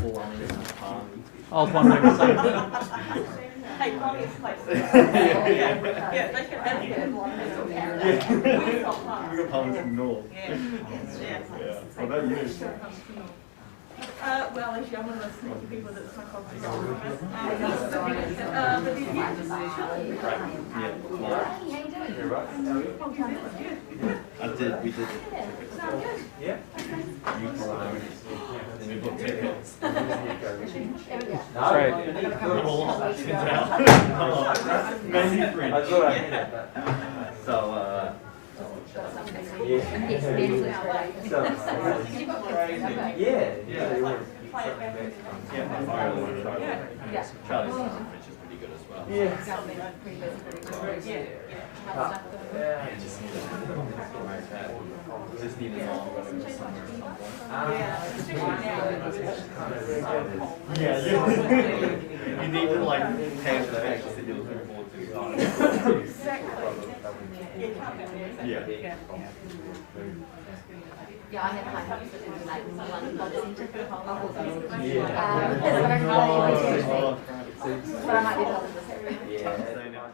I was wondering the same thing. Hey, Claudia's place. Yeah, they can have it. We got Palms from North. Yeah. What about you? Well, actually, I'm one of those sneaky people that's my conference. But yeah, I did, we did. Yeah. You climbed. And we booked tickets. That's right. Mainly French. I thought I had it. So, Yeah. Yeah. They were. yeah, my fire alarm Charlie. Charlie's French is pretty good as well. Yeah. Just need it all running this summer or something. Yeah, you need to like pay for the extras that you're looking forward to. Yeah. Yeah, I have high hopes that it was like one center for the whole but I might be able to Yeah.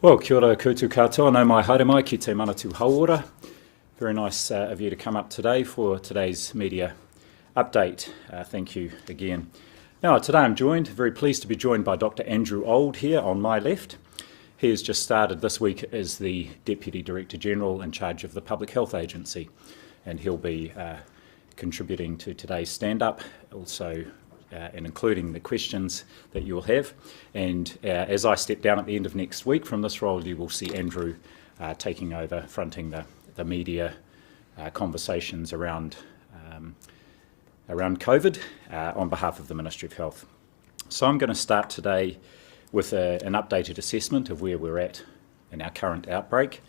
Well, kia ora koutou katoa, no mai haere mai ki te manatu hauora. Very nice of you to come up today for today's media update. Thank you again. Now, today I'm very pleased to be joined by Dr. Andrew Old here on my left. He has just started this week as the Deputy Director General in charge of the Public Health Agency, and he'll be contributing to today's stand-up, also and including the questions that you'll have. And as I step down at the end of next week from this role, you will see Andrew taking over, fronting the media conversations around COVID on behalf of the Ministry of Health. So I'm going to start today with an updated assessment of where we're at in our current outbreak,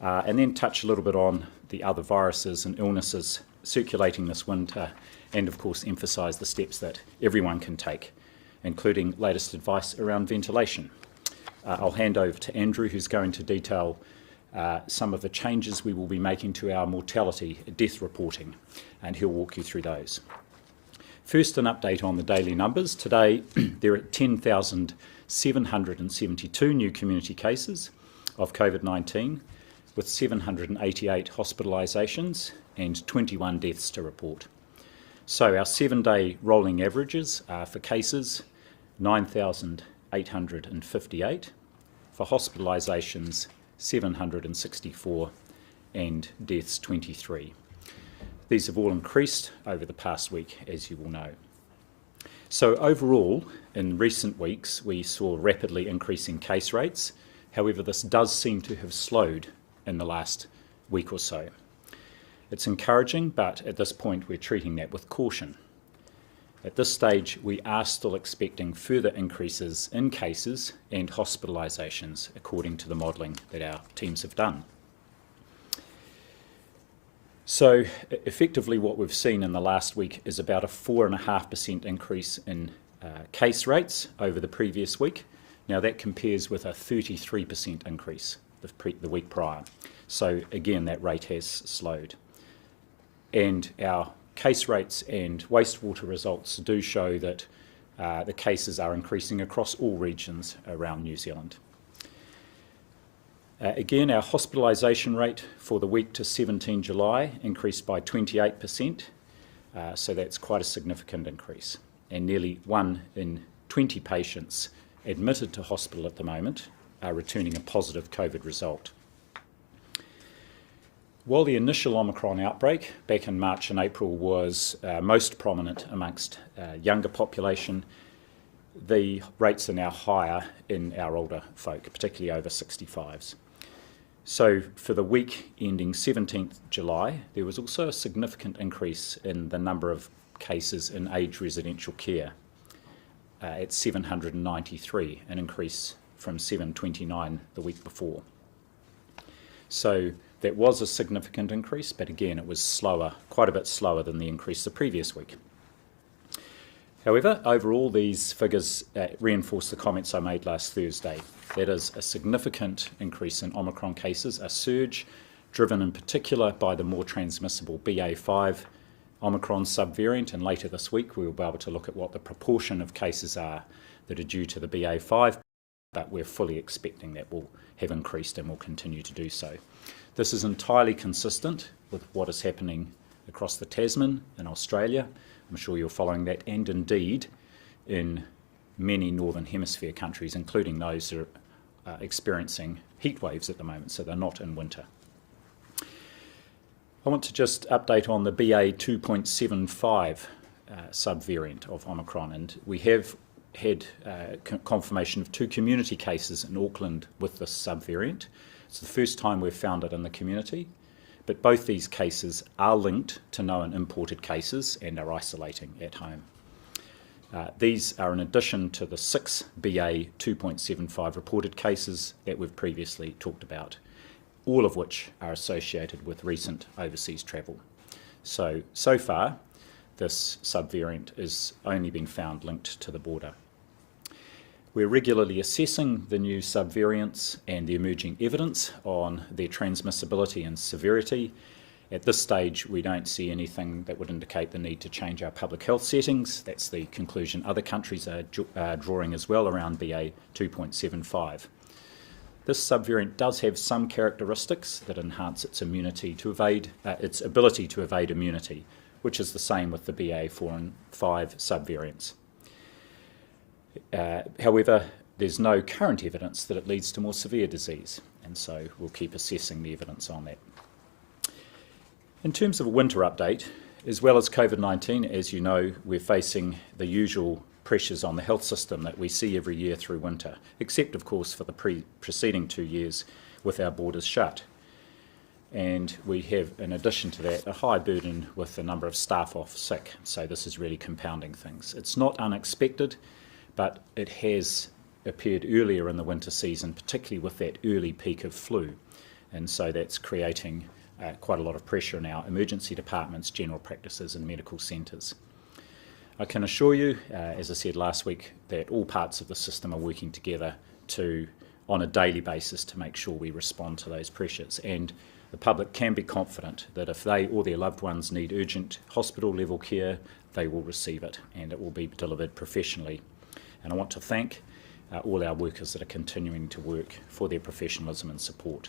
and then touch a little bit on the other viruses and illnesses circulating this winter, and of course emphasise the steps that everyone can take, including latest advice around ventilation. I'll hand over to Andrew, who's going to detail some of the changes we will be making to our mortality death reporting, and he'll walk you through those. First, an update on the daily numbers. Today there are 10,772 new community cases of COVID-19, with 788 hospitalisations and 21 deaths to report. So our 7-day rolling averages are for cases 9,858, for hospitalisations 764, and deaths 23. These have all increased over the past week, as you will know. So overall, in recent weeks, we saw rapidly increasing case rates. However, this does seem to have slowed in the last week or so. It's encouraging, but at this point we're treating that with caution. At this stage, we are still expecting further increases in cases and hospitalisations, according to the modelling that our teams have done. So effectively what we've seen in the last week is about a 4.5% increase in case rates over the previous week. Now that compares with a 33% increase the week prior. So again, that rate has slowed. And our case rates and wastewater results do show that the cases are increasing across all regions around New Zealand. Again, our hospitalisation rate for the week to 17 July increased by 28%, so that's quite a significant increase. And nearly 1 in 20 patients admitted to hospital at the moment are returning a positive COVID result. While the initial Omicron outbreak back in March and April was most prominent amongst younger population, the rates are now higher in our older folk, particularly over 65s. So for the week ending 17th July, there was also a significant increase in the number of cases in aged residential care at 793, an increase from 729 the week before. So that was a significant increase, but again, it was slower, quite a bit slower than the increase the previous week. However, overall, these figures reinforce the comments I made last Thursday. That is a significant increase in Omicron cases, a surge driven in particular by the more transmissible BA5 Omicron subvariant, and later this week we will be able to look at what the proportion of cases are that are due to the BA5, but we're fully expecting that will have increased and will continue to do so. This is entirely consistent with what is happening across the Tasman in Australia. I'm sure you're following that, and indeed in many Northern Hemisphere countries, including those that are experiencing heat waves at the moment, so they're not in winter. I want to just update on the BA 2.75 subvariant of Omicron, and we have had confirmation of 2 community cases in Auckland with this subvariant. It's the first time we've found it in the community, but both these cases are linked to known imported cases and are isolating at home. These are in addition to the 6 BA 2.75 reported cases that we've previously talked about, all of which are associated with recent overseas travel. So far, this subvariant has only been found linked to the border. We're regularly assessing the new subvariants and the emerging evidence on their transmissibility and severity. At this stage, we don't see anything that would indicate the need to change our public health settings. That's the conclusion other countries are drawing as well around BA 2.75. This subvariant does have some characteristics that enhance its ability to evade immunity, which is the same with the BA4 and 5 subvariants. However, there's no current evidence that it leads to more severe disease, and so we'll keep assessing the evidence on that. In terms of a winter update, as well as COVID-19, as you know, we're facing the usual pressures on the health system that we see every year through winter, except of course for the preceding 2 years with our borders shut. And we have, in addition to that, a high burden with the number of staff off sick, so this is really compounding things. It's not unexpected, but it has appeared earlier in the winter season, particularly with that early peak of flu, and so that's creating quite a lot of pressure in our emergency departments, general practices and medical centres. I can assure you, as I said last week, that all parts of the system are working together on a daily basis to make sure we respond to those pressures, and the public can be confident that if they or their loved ones need urgent hospital level care, they will receive it and it will be delivered professionally. And I want to thank all our workers that are continuing to work for their professionalism and support.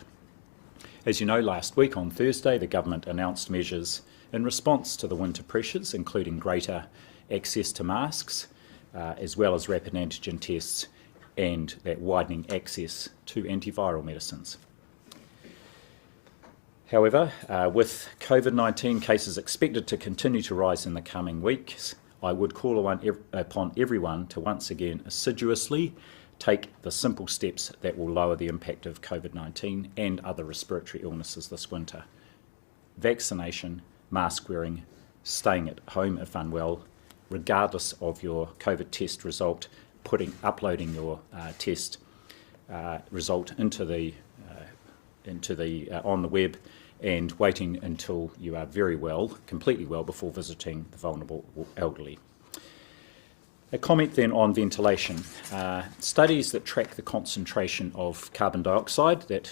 As you know, last week on Thursday, the government announced measures in response to the winter pressures, including greater access to masks, as well as rapid antigen tests and that widening access to antiviral medicines. However, with COVID-19 cases expected to continue to rise in the coming weeks, I would call upon everyone to once again assiduously take the simple steps that will lower the impact of COVID-19 and other respiratory illnesses this winter. Vaccination, mask wearing, staying at home if unwell, regardless of your COVID test result, uploading your test result into the on the web, and waiting until you are very well, completely well, before visiting the vulnerable or elderly. A comment then on ventilation. Studies that track the concentration of carbon dioxide that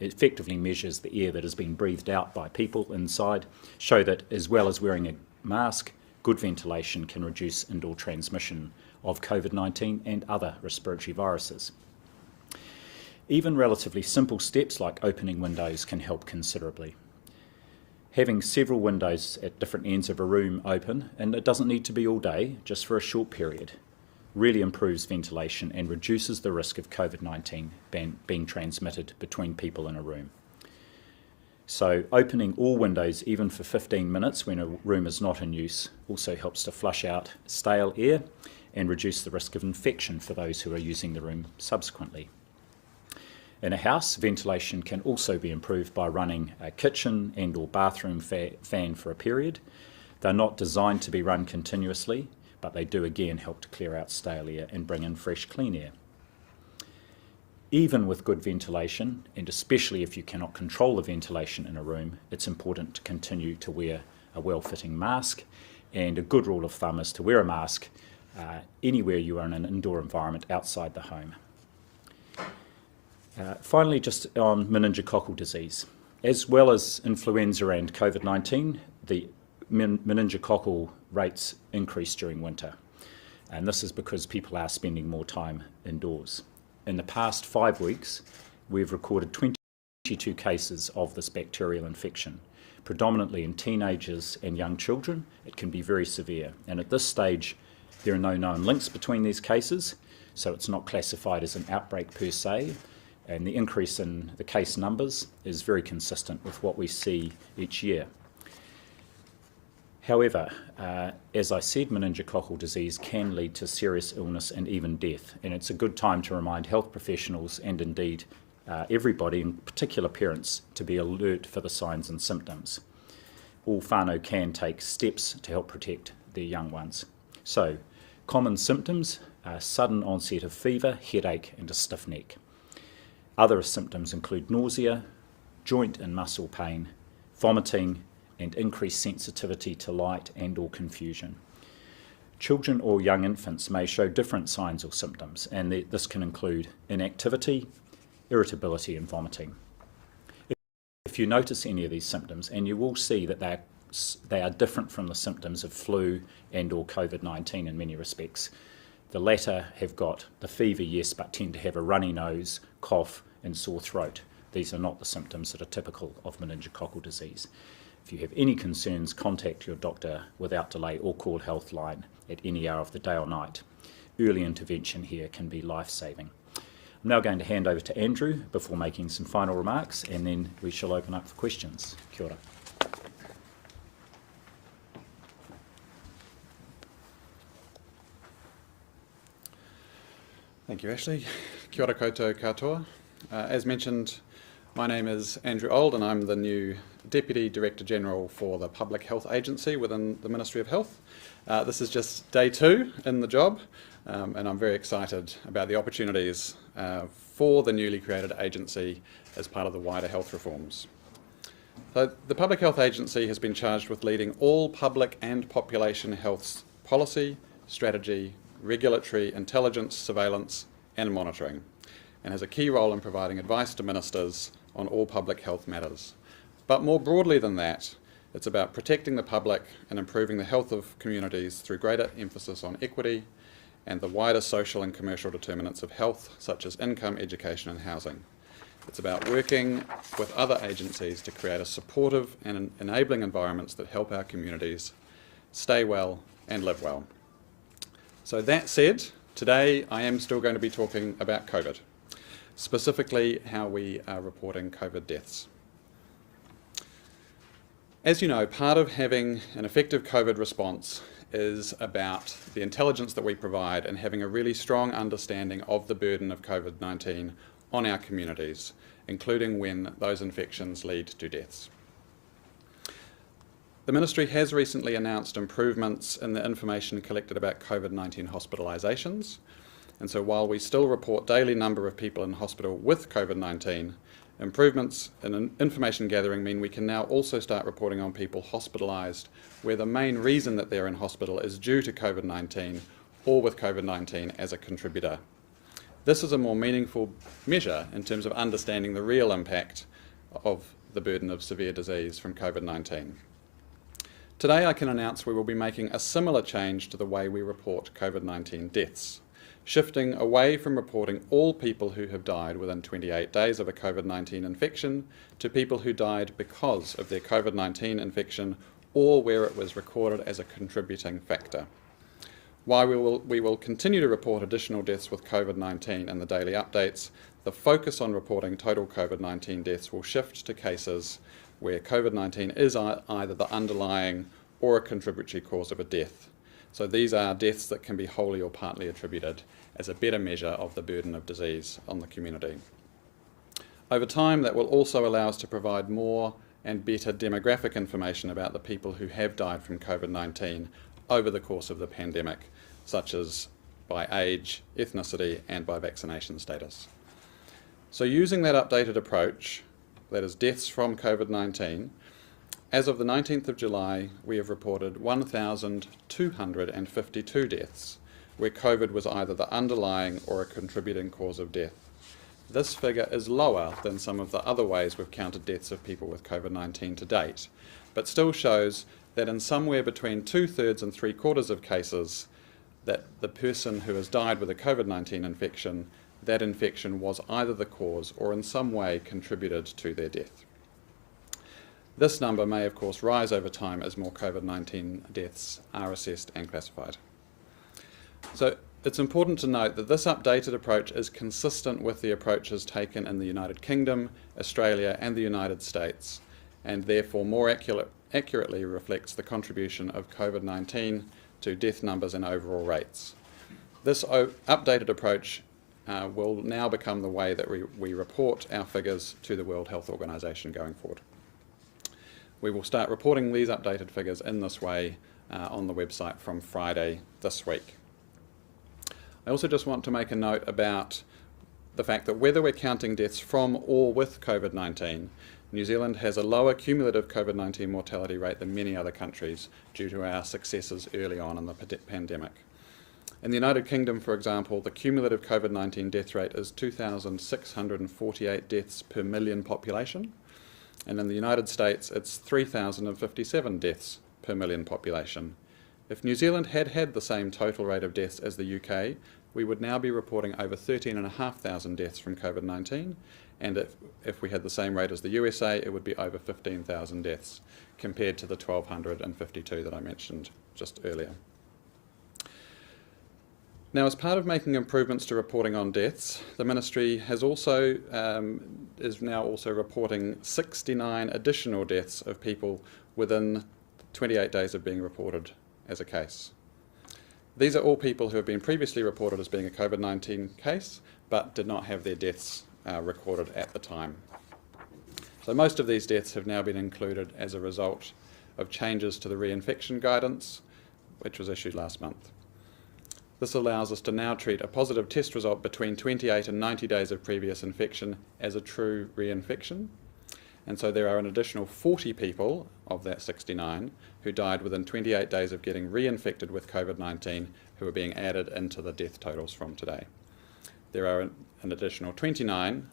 effectively measures the air that has been breathed out by people inside show that, as well as wearing a mask, good ventilation can reduce indoor transmission of COVID-19 and other respiratory viruses. Even relatively simple steps like opening windows can help considerably. Having several windows at different ends of a room open, and it doesn't need to be all day, just for a short period, really improves ventilation and reduces the risk of COVID-19 being transmitted between people in a room. So opening all windows even for 15 minutes when a room is not in use also helps to flush out stale air and reduce the risk of infection for those who are using the room subsequently. In a house, ventilation can also be improved by running a kitchen and or bathroom fan for a period. They're not designed to be run continuously, but they do again help to clear out stale air and bring in fresh, clean air. Even with good ventilation, and especially if you cannot control the ventilation in a room, it's important to continue to wear a well-fitting mask, and a good rule of thumb is to wear a mask anywhere you are in an indoor environment outside the home. Finally, just on meningococcal disease. As well as influenza and COVID-19, the meningococcal rates increase during winter, and this is because people are spending more time indoors. In the past 5 weeks, we've recorded 22 cases of this bacterial infection, predominantly in teenagers and young children. It can be very severe, and at this stage there are no known links between these cases, so it's not classified as an outbreak per se, and the increase in the case numbers is very consistent with what we see each year. However, as I said, meningococcal disease can lead to serious illness and even death, and it's a good time to remind health professionals and indeed everybody, in particular parents, to be alert for the signs and symptoms. All whānau can take steps to help protect their young ones. So, common symptoms are sudden onset of fever, headache and a stiff neck. Other symptoms include nausea, joint and muscle pain, vomiting, and increased sensitivity to light and or confusion. Children or young infants may show different signs or symptoms, and this can include inactivity, irritability and vomiting. If you notice any of these symptoms, and you will see that they are different from the symptoms of flu and or COVID-19 in many respects. The latter have got the fever, yes, but tend to have a runny nose, cough, and sore throat. These are not the symptoms that are typical of meningococcal disease. If you have any concerns, contact your doctor without delay or call Healthline at any hour of the day or night. Early intervention here can be life-saving. I'm now going to hand over to Andrew before making some final remarks, and then we shall open up for questions. Kia ora. Thank you, Ashley. Kia ora koutou katoa. As mentioned, my name is Andrew Old and I'm the new Deputy Director General for the Public Health Agency within the Ministry of Health. This is just day 2 in the job, and I'm very excited about the opportunities for the newly created agency as part of the wider health reforms. So the Public Health Agency has been charged with leading all public and population health policy, strategy, regulatory, intelligence, surveillance and monitoring, and has a key role in providing advice to ministers on all public health matters. But more broadly than that, it's about protecting the public and improving the health of communities through greater emphasis on equity and the wider social and commercial determinants of health, such as income, education and housing. It's about working with other agencies to create a supportive and enabling environments that help our communities stay well and live well. So that said, today I am still going to be talking about COVID, specifically how we are reporting COVID deaths. As you know, part of having an effective COVID response is about the intelligence that we provide and having a really strong understanding of the burden of COVID-19 on our communities, including when those infections lead to deaths. The Ministry has recently announced improvements in the information collected about COVID-19 hospitalisations, and so while we still report daily number of people in hospital with COVID-19, improvements in information gathering mean we can now also start reporting on people hospitalised where the main reason that they're in hospital is due to COVID-19 or with COVID-19 as a contributor. This is a more meaningful measure in terms of understanding the real impact of the burden of severe disease from COVID-19. Today I can announce we will be making a similar change to the way we report COVID-19 deaths, shifting away from reporting all people who have died within 28 days of a COVID-19 infection to people who died because of their COVID-19 infection or where it was recorded as a contributing factor. While we will continue to report additional deaths with COVID-19 in the daily updates, the focus on reporting total COVID-19 deaths will shift to cases where COVID-19 is either the underlying or a contributory cause of a death. So these are deaths that can be wholly or partly attributed as a better measure of the burden of disease on the community. Over time, that will also allow us to provide more and better demographic information about the people who have died from COVID-19 over the course of the pandemic, such as by age, ethnicity, and by vaccination status. So using that updated approach, that is deaths from COVID-19, as of the 19th of July, we have reported 1,252 deaths, where COVID was either the underlying or a contributing cause of death. This figure is lower than some of the other ways we've counted deaths of people with COVID-19 to date, but still shows that in somewhere between 2/3 and 3/4 of cases, that the person who has died with a COVID-19 infection, that infection was either the cause or in some way contributed to their death. This number may of course rise over time as more COVID-19 deaths are assessed and classified. So it's important to note that this updated approach is consistent with the approaches taken in the United Kingdom, Australia and the United States, and therefore more accurately reflects the contribution of COVID-19 to death numbers and overall rates. This updated approach will now become the way that we report our figures to the World Health Organization going forward. We will start reporting these updated figures in this way on the website from Friday this week. I also just want to make a note about the fact that whether we're counting deaths from or with COVID-19, New Zealand has a lower cumulative COVID-19 mortality rate than many other countries due to our successes early on in the pandemic. In the United Kingdom, for example, the cumulative COVID-19 death rate is 2,648 deaths per million population, and in the United States it's 3,057 deaths per million population. If New Zealand had had the same total rate of deaths as the UK, we would now be reporting over 13,500 deaths from COVID-19, and if we had the same rate as the USA, it would be over 15,000 deaths, compared to the 1,252 that I mentioned just earlier. Now, as part of making improvements to reporting on deaths, the Ministry has also is now also reporting 69 additional deaths of people within 28 days of being reported as a case. These are all people who have been previously reported as being a COVID-19 case, but did not have their deaths recorded at the time. So most of these deaths have now been included as a result of changes to the reinfection guidance, which was issued last month. This allows us to now treat a positive test result between 28 and 90 days of previous infection as a true reinfection. And so there are an additional 40 people of that 69 who died within 28 days of getting reinfected with COVID-19 who are being added into the death totals from today. There are an additional 29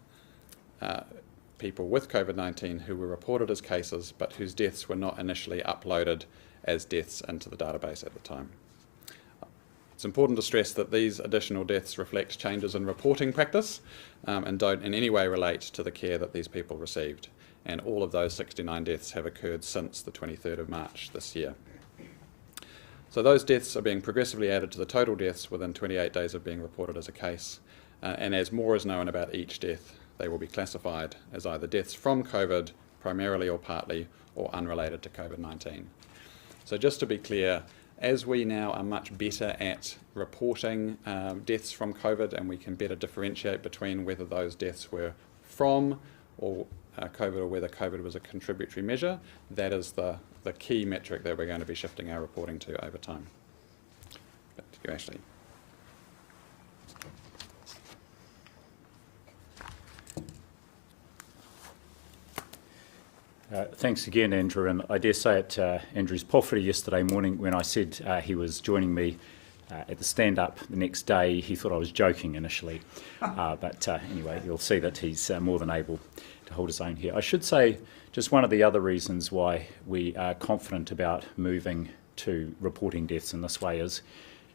people with COVID-19 who were reported as cases but whose deaths were not initially uploaded as deaths into the database at the time. It's important to stress that these additional deaths reflect changes in reporting practice and don't in any way relate to the care that these people received. And all of those 69 deaths have occurred since the 23rd of March this year. So those deaths are being progressively added to the total deaths within 28 days of being reported as a case. And as more is known about each death, they will be classified as either deaths from COVID, primarily or partly, or unrelated to COVID-19. So just to be clear, as we now are much better at reporting deaths from COVID, and we can better differentiate between whether those deaths were from or COVID or whether COVID was a contributory measure, that is the key metric that we're going to be shifting our reporting to over time. Back to you, Ashley. Thanks again, Andrew, and I dare say at Andrew's pōwhiri yesterday morning when I said he was joining me at the stand-up the next day, he thought I was joking initially, but anyway, you'll see that he's more than able to hold his own here. I should say just one of the other reasons why we are confident about moving to reporting deaths in this way is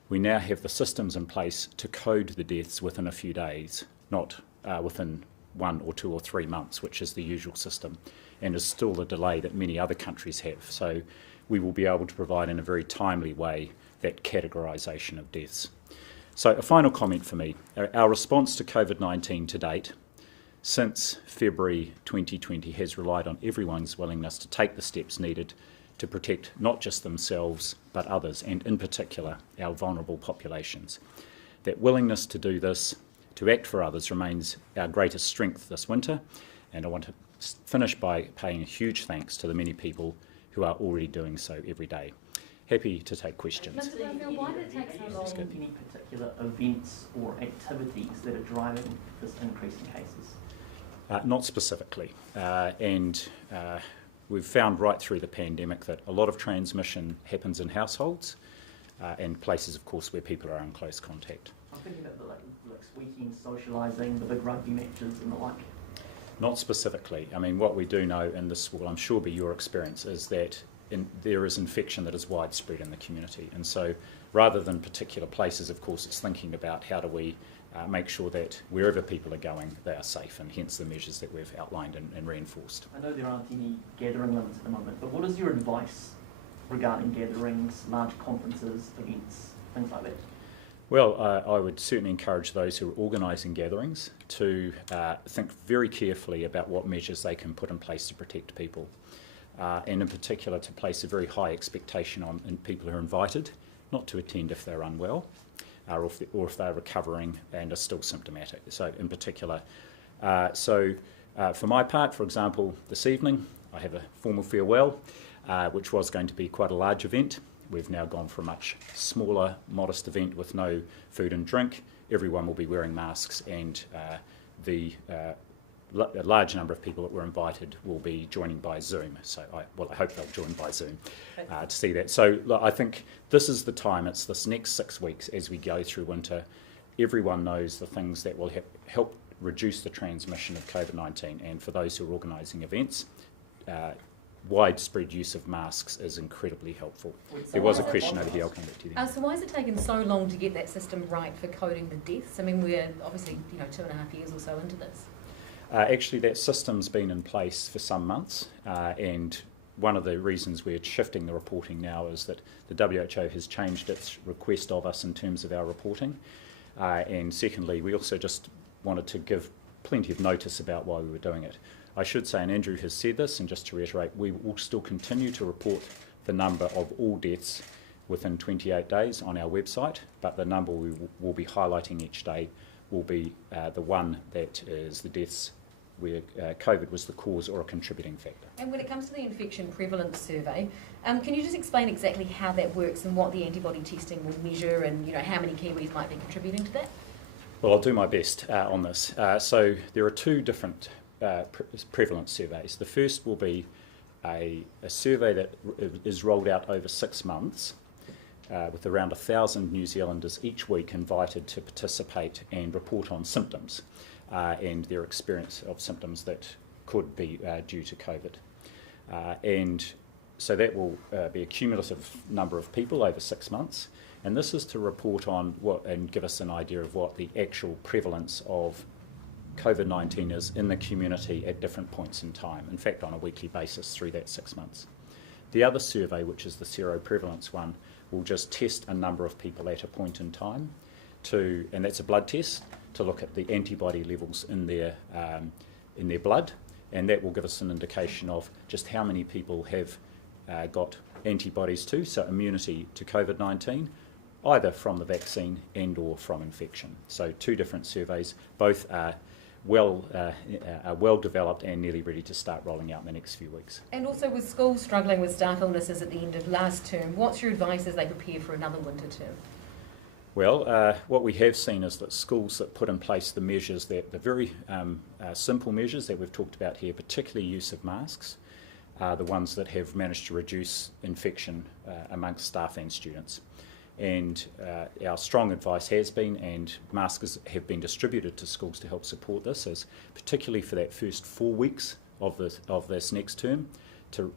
we now have the systems in place to code the deaths within a few days, not within 1 or 2 or 3 months, which is the usual system, and is still the delay that many other countries have. So we will be able to provide in a very timely way that categorisation of deaths. So a final comment for me. Our response to COVID-19 to date, since February 2020, has relied on everyone's willingness to take the steps needed to protect not just themselves but others, and in particular our vulnerable populations. That willingness to do this, to act for others, remains our greatest strength this winter, and I want to finish by paying a huge thanks to the many people who are already doing so every day. Happy to take questions. Mr. Bloomfield, why did it take so long? Any particular events or activities that are driving this increase in cases? Not specifically, and we've found right through the pandemic that a lot of transmission happens in households and places, of course, where people are in close contact. I'm thinking about the like weekend socialising, the big rugby matches and the like. Not specifically. I mean, what we do know, and this will, I'm sure, be your experience, is that there is infection that is widespread in the community. And so rather than particular places, of course, it's thinking about how do we make sure that wherever people are going, they are safe, and hence the measures that we've outlined and reinforced. I know there aren't any gathering limits at the moment, but what is your advice regarding gatherings, large conferences, events, things like that? Well, I would certainly encourage those who are organising gatherings to think very carefully about what measures they can put in place to protect people, and in particular to place a very high expectation on people who are invited not to attend if they're unwell or if they're recovering and are still symptomatic. So in particular, for my part, for example, this evening I have a formal farewell, which was going to be quite a large event. We've now gone for a much smaller, modest event with no food and drink. Everyone will be wearing masks, and a large number of people that were invited will be joining by Zoom. So I hope they'll join by Zoom to see that. So I think this is the time, it's this next 6 weeks as we go through winter. Everyone knows the things that will help reduce the transmission of COVID-19, and for those who are organising events, widespread use of masks is incredibly helpful. There was a question over here, I'll come back to you then. So why has it taken so long to get that system right for coding the deaths? I mean, we're obviously 2.5 years or so into this. Actually, that system's been in place for some months, and one of the reasons we're shifting the reporting now is that the WHO has changed its request of us in terms of our reporting. And secondly, we also just wanted to give plenty of notice about why we were doing it. I should say, and Andrew has said this, and just to reiterate, we will still continue to report the number of all deaths within 28 days on our website, but the number we will be highlighting each day will be the one that is the deaths where COVID was the cause or a contributing factor. And when it comes to the infection prevalence survey, can you just explain exactly how that works and what the antibody testing will measure, and how many Kiwis might be contributing to that? Well, I'll do my best on this. So there are two different prevalence surveys. The first will be a survey that is rolled out over 6 months with around 1,000 New Zealanders each week invited to participate and report on symptoms and their experience of symptoms that could be due to COVID. And so that will be a cumulative number of people over 6 months. And this is to report on what and give us an idea of what the actual prevalence of COVID-19 is in the community at different points in time, in fact on a weekly basis through that 6 months. The other survey, which is the seroprevalence one, will just test a number of people at a point in time and that's a blood test, to look at the antibody levels in their blood, and that will give us an indication of just how many people have got antibodies so immunity to COVID-19, either from the vaccine and or from infection. So two different surveys, both are well developed and nearly ready to start rolling out in the next few weeks. And also, with schools struggling with staff illnesses at the end of last term, what's your advice as they prepare for another winter term? Well, what we have seen is that schools that put in place the measures, the very simple measures that we've talked about here, particularly use of masks, are the ones that have managed to reduce infection amongst staff and students. And our strong advice has been, and masks have been distributed to schools to help support this, is particularly for that first 4 weeks of this next term, to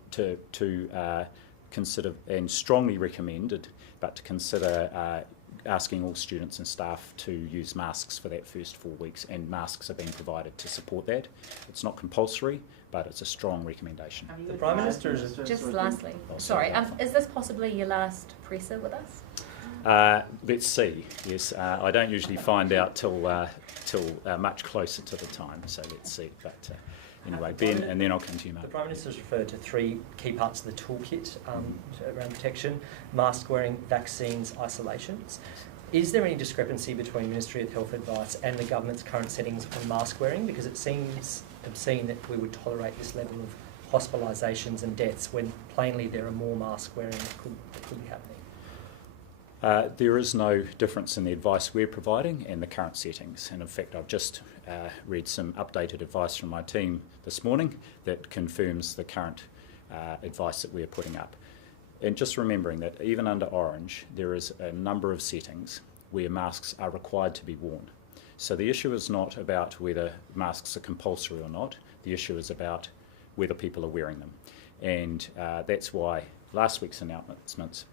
consider, and strongly recommended, but to consider asking all students and staff to use masks for that first 4 weeks, and masks are being provided to support that. It's not compulsory, but it's a strong recommendation. The Prime Minister is Just lastly, sorry, is this possibly your last presser with us? Let's see. Yes, I don't usually find out till much closer to the time, so let's see. But anyway, Ben, and then I'll come to you, Mark. The Prime Minister has referred to 3 key parts of the toolkit around protection: mask wearing, vaccines, isolations. Is there any discrepancy between Ministry of Health advice and the government's current settings on mask wearing? Because it seems obscene that we would tolerate this level of hospitalisations and deaths when plainly there are more mask wearing that could be happening. There is no difference in the advice we're providing and the current settings, and in fact I've just read some updated advice from my team this morning that confirms the current advice that we're putting up. And just remembering that even under Orange there is a number of settings where masks are required to be worn. So the issue is not about whether masks are compulsory or not, the issue is about whether people are wearing them. And that's why last week's announcements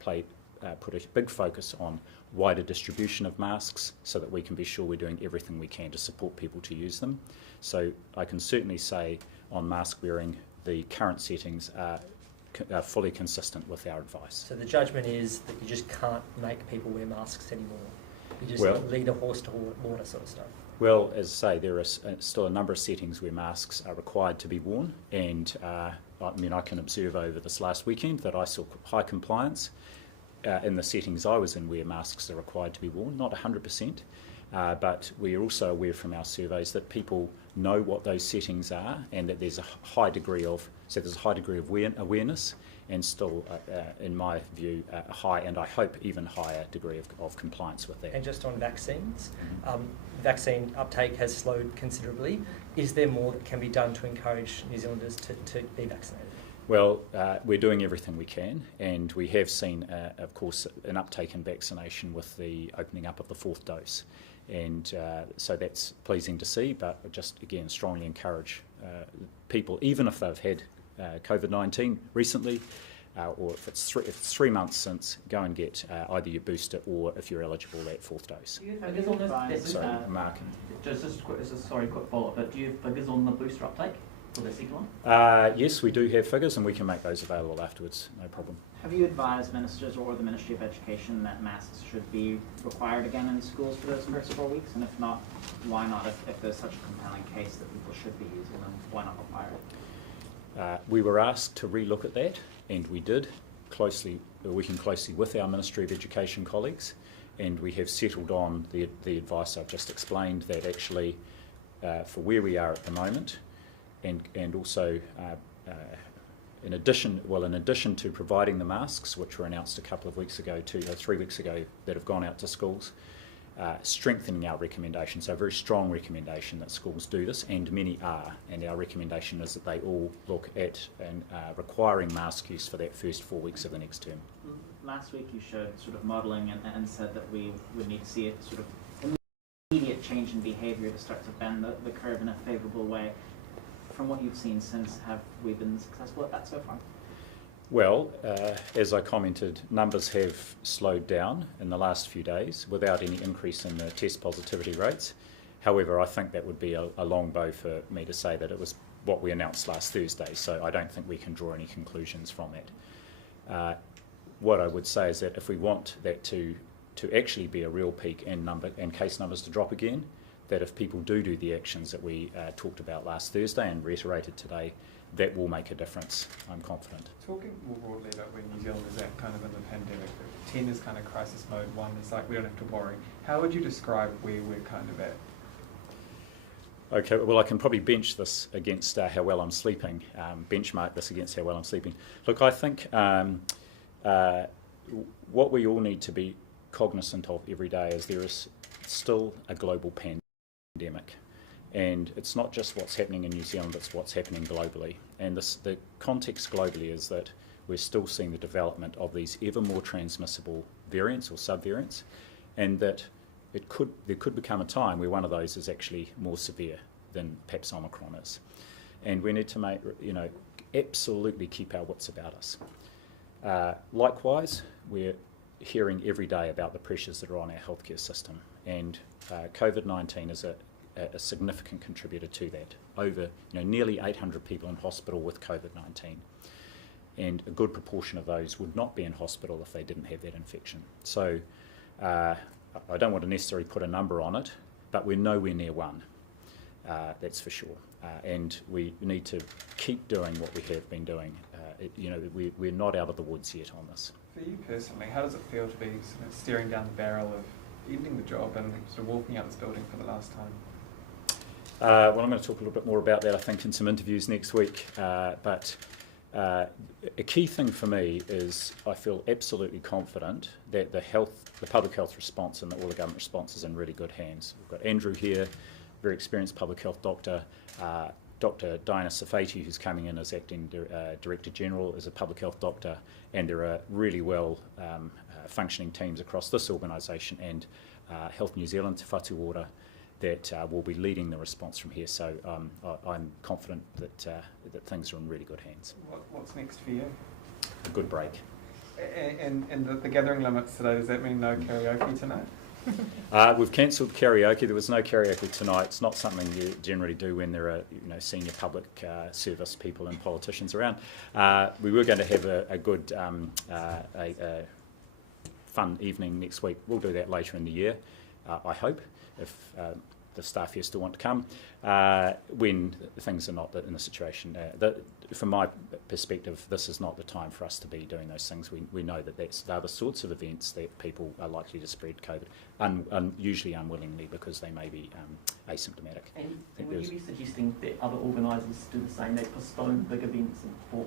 put a big focus on wider distribution of masks so that we can be sure we're doing everything we can to support people to use them. So I can certainly say on mask wearing, the current settings are fully consistent with our advice. So the judgment is that you just can't make people wear masks anymore. You just lead a horse to water sort of stuff. Well, as I say, there are still a number of settings where masks are required to be worn, and I can observe over this last weekend that I saw high compliance in the settings I was in where masks are required to be worn, not 100%, but we are also aware from our surveys that people know what those settings are, and that there's a high degree of awareness, and still, in my view, a high, and I hope even higher degree of compliance with that. And just on vaccines, vaccine uptake has slowed considerably. Is there more that can be done to encourage New Zealanders to be vaccinated? Well, we're doing everything we can, and we have seen, of course, an uptake in vaccination with the opening up of the 4th dose. And so that's pleasing to see, but just, again, strongly encourage people, even if they've had COVID-19 recently, or if it's 3 months since, go and get either your booster or, if you're eligible, that 4th dose. Do you have figures on this? Sorry, Mark. Quick follow-up, but do you have figures on the booster uptake for the second one? Yes, we do have figures, and we can make those available afterwards, no problem. Have you advised ministers or the Ministry of Education that masks should be required again in schools for those first 4 weeks? And if not, why not? If there's such a compelling case that people should be using them, why not require it? We were asked to relook at that, and we did, working closely with our Ministry of Education colleagues, and we have settled on the advice I've just explained, that actually for where we are at the moment, and also in addition to providing the masks, which were announced a couple of weeks ago, 3 weeks ago, that have gone out to schools, strengthening our recommendation, so a very strong recommendation that schools do this, and many are, and our recommendation is that they all look at and requiring mask use for that first 4 weeks of the next term. Last week you showed sort of modelling and said that we would need to see a sort of immediate change in behaviour to start to bend the curve in a favourable way. From what you've seen since, have we been successful at that so far? Well, as I commented, numbers have slowed down in the last few days without any increase in the test positivity rates. However, I think that would be a long bow for me to say that it was what we announced last Thursday, so I don't think we can draw any conclusions from that. What I would say is that if we want that to actually be a real peak and case numbers to drop again, that if people do the actions that we talked about last Thursday and reiterated today, that will make a difference, I'm confident. Talking more broadly about when New Zealand is at kind of in the pandemic, 10 is kind of crisis mode, 1 is like we don't have to worry. How would you describe where we're kind of at? Okay, well, I can probably bench this against how well I'm sleeping, benchmark this against how well I'm sleeping. Look, I think what we all need to be cognizant of every day is there is still a global pandemic. And it's not just what's happening in New Zealand, it's what's happening globally. And the context globally is that we're still seeing the development of these ever more transmissible variants or subvariants, and that there could become a time where one of those is actually more severe than perhaps Omicron is. And we need to absolutely keep our wits about us. Likewise, we're hearing every day about the pressures that are on our healthcare system, and COVID-19 is a significant contributor to that. Over nearly 800 people in hospital with COVID-19, and a good proportion of those would not be in hospital if they didn't have that infection. So I don't want to necessarily put a number on it, but we're nowhere near 1, that's for sure. And we need to keep doing what we have been doing. We're not out of the woods yet on this. For you personally, how does it feel to be sort of staring down the barrel of ending the job and sort of walking out this building for the last time? Well, I'm going to talk a little bit more about that, I think, in some interviews next week. But a key thing for me is I feel absolutely confident that the public health response and all the government response is in really good hands. We've got Andrew here, very experienced public health doctor. Dr. Diana Safati, who's coming in as Acting Director General, is a public health doctor, and there are really well functioning teams across this organisation and Health New Zealand, Te Whatu Ora, that will be leading the response from here. So I'm confident that things are in really good hands. What's next for you? A good break. And the gathering limits today, does that mean no karaoke tonight? We've cancelled karaoke. There was no karaoke tonight. It's not something you generally do when there are senior public service people and politicians around. We were going to have a good fun evening next week. We'll do that later in the year, I hope, if the staff here still want to come, when things are not in the situation. From my perspective, this is not the time for us to be doing those things. We know that they're the sorts of events that people are likely to spread COVID, usually unwillingly, because they may be asymptomatic. And would you be suggesting that other organisers do the same, they postpone big events for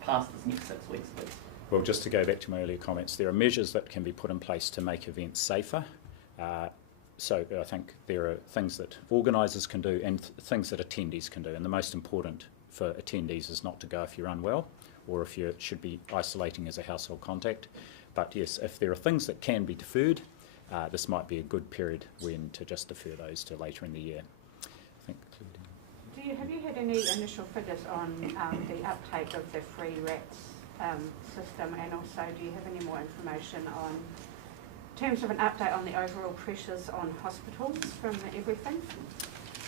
past this next 6 weeks, please? Well, just to go back to my earlier comments, there are measures that can be put in place to make events safer. So I think there are things that organisers can do and things that attendees can do. And the most important for attendees is not to go if you're unwell or if you should be isolating as a household contact. But yes, if there are things that can be deferred, this might be a good period when to just defer those to later in the year. I think. Have you had any initial figures on the uptake of the free RATs system, and also do you have any more information on, in terms of an update on the overall pressures on hospitals from everything?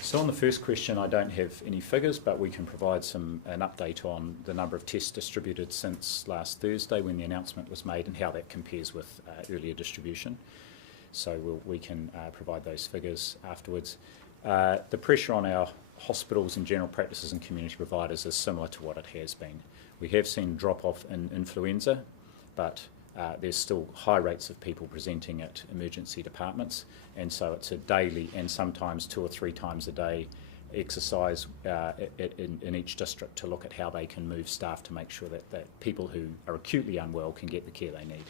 So on the first question, I don't have any figures, but we can provide an update on the number of tests distributed since last Thursday when the announcement was made and how that compares with earlier distribution. So we can provide those figures afterwards. The pressure on our hospitals and general practices and community providers is similar to what it has been. We have seen drop-off in influenza, but there's still high rates of people presenting at emergency departments, and so it's a daily and sometimes 2 or 3 times a day exercise in each district to look at how they can move staff to make sure that people who are acutely unwell can get the care they need.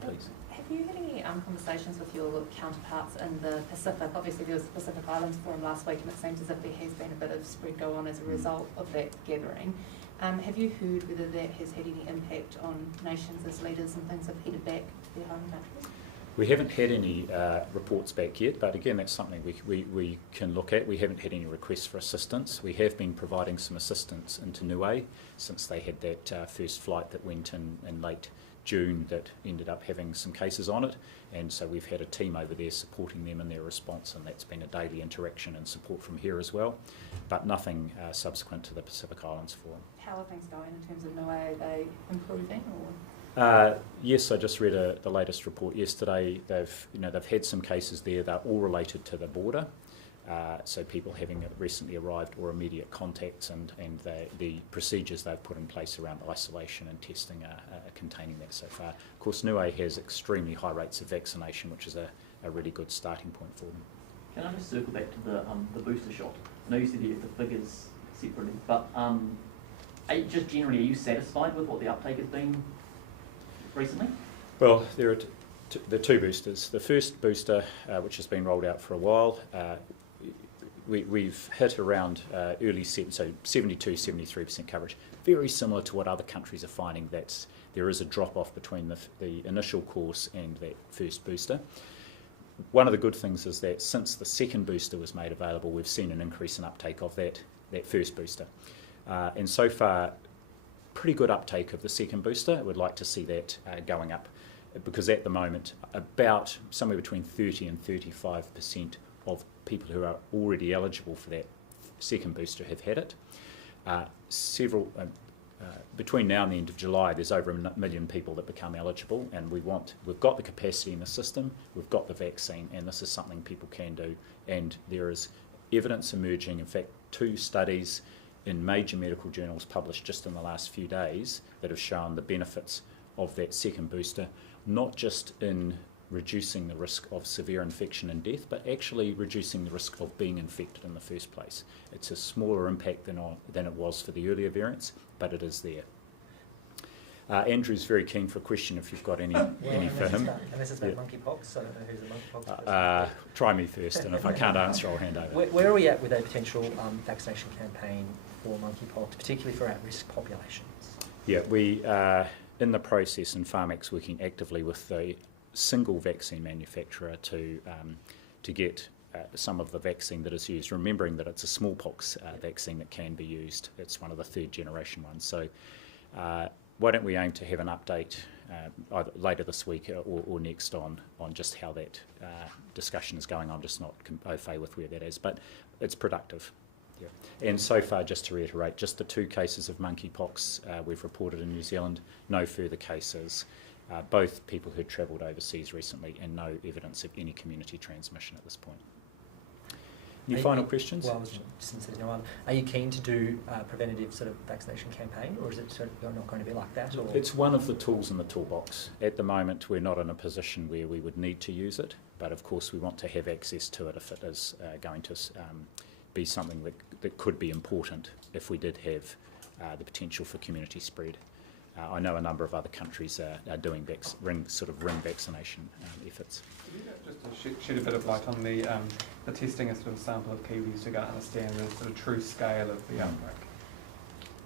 Please. Have you had any conversations with your counterparts in the Pacific? Obviously there was the Pacific Islands Forum last week, and it seems as if there has been a bit of spread go on as a result of that gathering. Have you heard whether that has had any impact on nations as leaders and things have headed back to their home countries? We haven't had any reports back yet, but again, that's something we can look at. We haven't had any requests for assistance. We have been providing some assistance into Niue since they had that first flight that went in late June that ended up having some cases on it, and so we've had a team over there supporting them in their response, and that's been a daily interaction and support from here as well, but nothing subsequent to the Pacific Islands Forum. How are things going in terms of Niue? Are they improving or? Yes, I just read the latest report yesterday. They've had some cases there. They're all related to the border, so people having recently arrived or immediate contacts, and the procedures they've put in place around isolation and testing are containing that so far. Of course, Niue has extremely high rates of vaccination, which is a really good starting point for them. Can I just circle back to the booster shot? I know you said you have the figures separately, but just generally, are you satisfied with what the uptake has been recently? Well, there are the 2 boosters. The first booster, which has been rolled out for a while, we've hit around early 72-73% coverage. Very similar to what other countries are finding. There is a drop-off between the initial course and that first booster. One of the good things is that since the second booster was made available, we've seen an increase in uptake of that first booster. And so far, pretty good uptake of the second booster. We'd like to see that going up, because at the moment, about somewhere between 30 and 35% of people who are already eligible for that second booster have had it. Between now and the end of July, there's over 1 million people that become eligible, and we've got the capacity in the system, we've got the vaccine, and this is something people can do. And there is evidence emerging, in fact, 2 studies in major medical journals published just in the last few days that have shown the benefits of that second booster, not just in reducing the risk of severe infection and death, but actually reducing the risk of being infected in the first place. It's a smaller impact than it was for the earlier variants, but it is there. Andrew's very keen for a question if you've got any for him. Unless it's about monkeypox, I don't know who's the monkeypox person. Try me first, and if I can't answer, I'll hand over. Where are we at with a potential vaccination campaign for monkeypox, particularly for at-risk populations? Yeah, we are in the process, and Pharmac's working actively with the single vaccine manufacturer to get some of the vaccine that is used, remembering that it's a smallpox vaccine that can be used. It's one of the 3rd generation ones. So why don't we aim to have an update either later this week or next on just how that discussion is going. I'm just not au fait with where that is, but it's productive. Yeah. And so far, just to reiterate, just the 2 cases of monkeypox we've reported in New Zealand, no further cases, both people who travelled overseas recently, and no evidence of any community transmission at this point. Any final questions? Well, since there's no one, are you keen to do a preventative sort of vaccination campaign, or is it sort of not going to be like that? Or? It's one of the tools in the toolbox. At the moment, we're not in a position where we would need to use it, but of course we want to have access to it if it is going to be something that could be important if we did have the potential for community spread. I know a number of other countries are doing ring vaccination efforts. Just to shed a bit of light on the testing a sort of sample of Kiwis to go understand the sort of true scale of the outbreak.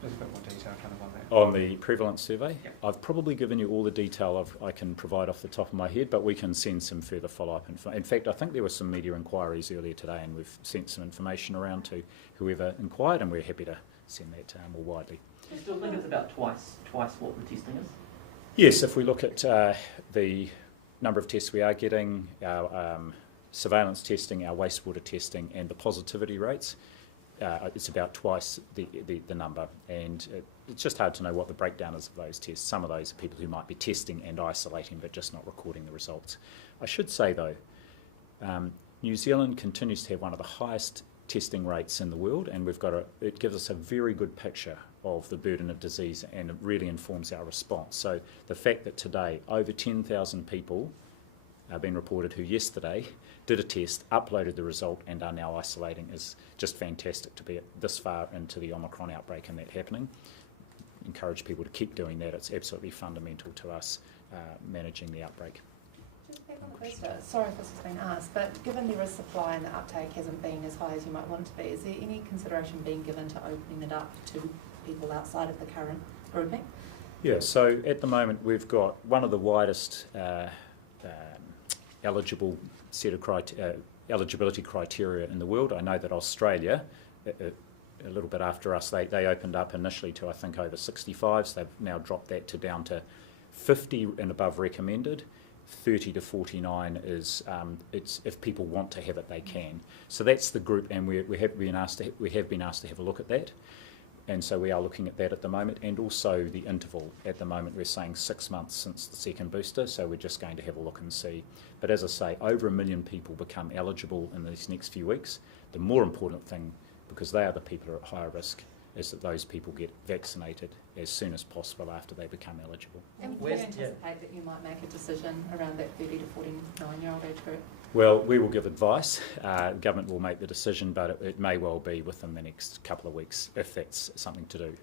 Just a bit more detail kind of on that. On the prevalence survey, Yeah. I've probably given you all the detail I can provide off the top of my head, but we can send some further follow-up info. In fact, I think there were some media inquiries earlier today, and we've sent some information around to whoever inquired, and we're happy to send that more widely. Do you still think it's about twice what the testing is? Yes, if we look at the number of tests we are getting, our surveillance testing, our wastewater testing, and the positivity rates, it's about twice the number, and it's just hard to know what the breakdown is of those tests. Some of those are people who might be testing and isolating but just not recording the results. I should say though, New Zealand continues to have one of the highest testing rates in the world, and it gives us a very good picture of the burden of disease, and it really informs our response. So the fact that today over 10,000 people have been reported who yesterday did a test, uploaded the result, and are now isolating is just fantastic to be this far into the Omicron outbreak and that happening. Encourage people to keep doing that. It's absolutely fundamental to us managing the outbreak. Just back on the booster, sorry if this has been asked, but given there is supply and the uptake hasn't been as high as you might want it to be, is there any consideration being given to opening it up to people outside of the current grouping? Yeah, so at the moment we've got one of the widest eligible set of eligibility criteria in the world. I know that Australia, a little bit after us, they opened up initially to I think over 65s. They've now dropped that to down to 50 and above recommended. 30 to 49 is it's if people want to have it, they can. So that's the group, and we have been asked to have a look at that. And so we are looking at that at the moment, and also the interval. At the moment we're saying 6 months since the second booster, so we're just going to have a look and see. But as I say, over 1 million people become eligible in these next few weeks. The more important thing, because they are the people who are at higher risk, is that those people get vaccinated as soon as possible after they become eligible. And do you anticipate that you might make a decision around that 30 to 49-year-old age group? Well, we will give advice. Government will make the decision, but it may well be within the next couple of weeks if that's something to do.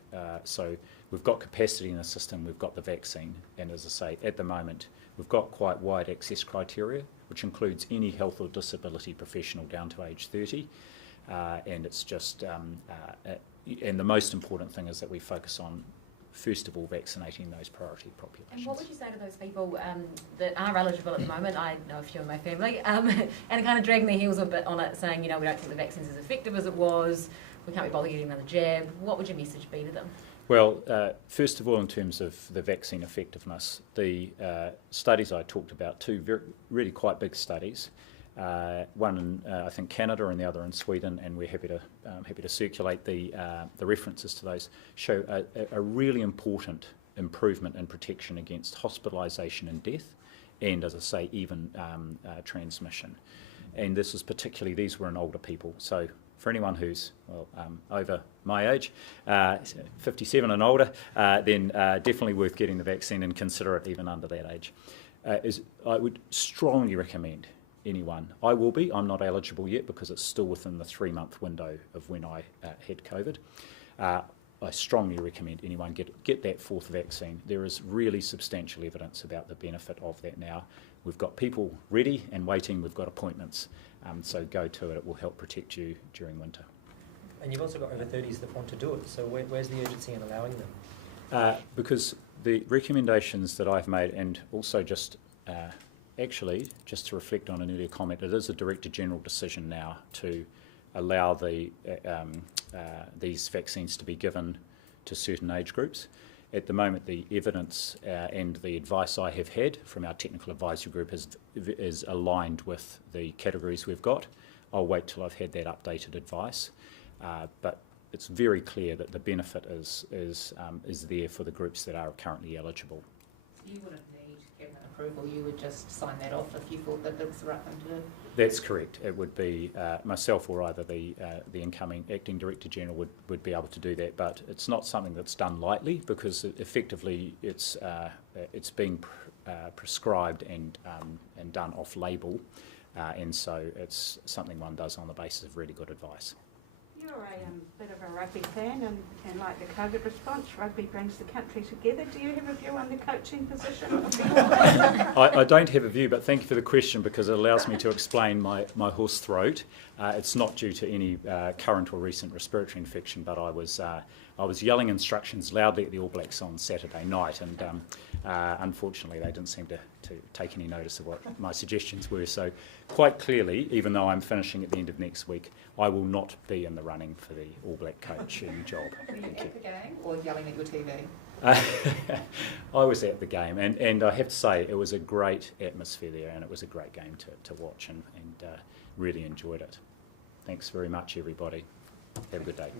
So we've got capacity in the system, we've got the vaccine, and as I say, at the moment we've got quite wide access criteria, which includes any health or disability professional down to age 30, and it's just, and the most important thing is that we focus on, first of all, vaccinating those priority populations. And what would you say to those people that are eligible at the moment? I know a few in my family, and are kind of dragging their heels a bit on it, saying, we don't think the vaccine's as effective as it was, we can't be bothered getting another jab. What would your message be to them? Well, first of all, in terms of the vaccine effectiveness, the studies I talked about, two really quite big studies, one in I think Canada and the other in Sweden, and we're happy to circulate the references to those, show a really important improvement in protection against hospitalisation and death, and as I say, even transmission. And this is particularly, these were in older people. So for anyone who's over my age, 57 and older, then definitely worth getting the vaccine, and consider it even under that age. I would strongly recommend anyone. I'm not eligible yet because it's still within the 3-month window of when I had COVID. I strongly recommend anyone get that 4th vaccine. There is really substantial evidence about the benefit of that now. We've got people ready and waiting, we've got appointments, so go to it. It will help protect you during winter. And you've also got over 30s that want to do it, so where's the urgency in allowing them? Because the recommendations that I've made, and also just actually, just to reflect on an earlier comment, it is a Director General decision now to allow these vaccines to be given to certain age groups. At the moment, the evidence and the advice I have had from our technical advisory group is aligned with the categories we've got. I'll wait till I've had that updated advice, but it's very clear that the benefit is there for the groups that are currently eligible. You wouldn't need cabinet approval, you would just sign that off if you thought that was the right thing to do? That's correct. It would be myself or either the incoming Acting Director General would be able to do that, but it's not something that's done lightly, because effectively it's being prescribed and done off-label, and so it's something one does on the basis of really good advice. You you're a bit of a rugby fan and like the COVID response, rugby brings the country together. Do you have a view on the coaching position of the All Blacks? I don't have a view, but thank you for the question because it allows me to explain my hoarse throat. It's not due to any current or recent respiratory infection, but I was yelling instructions loudly at the All Blacks on Saturday night, and unfortunately they didn't seem to take any notice of what my suggestions were. So quite clearly, even though I'm finishing at the end of next week, I will not be in the running for the All Black coaching job. Were you at the game or yelling at your TV? I was at the game, and I have to say it was a great atmosphere there, and it was a great game to watch, and really enjoyed it. Thanks very much, everybody. Have a good day.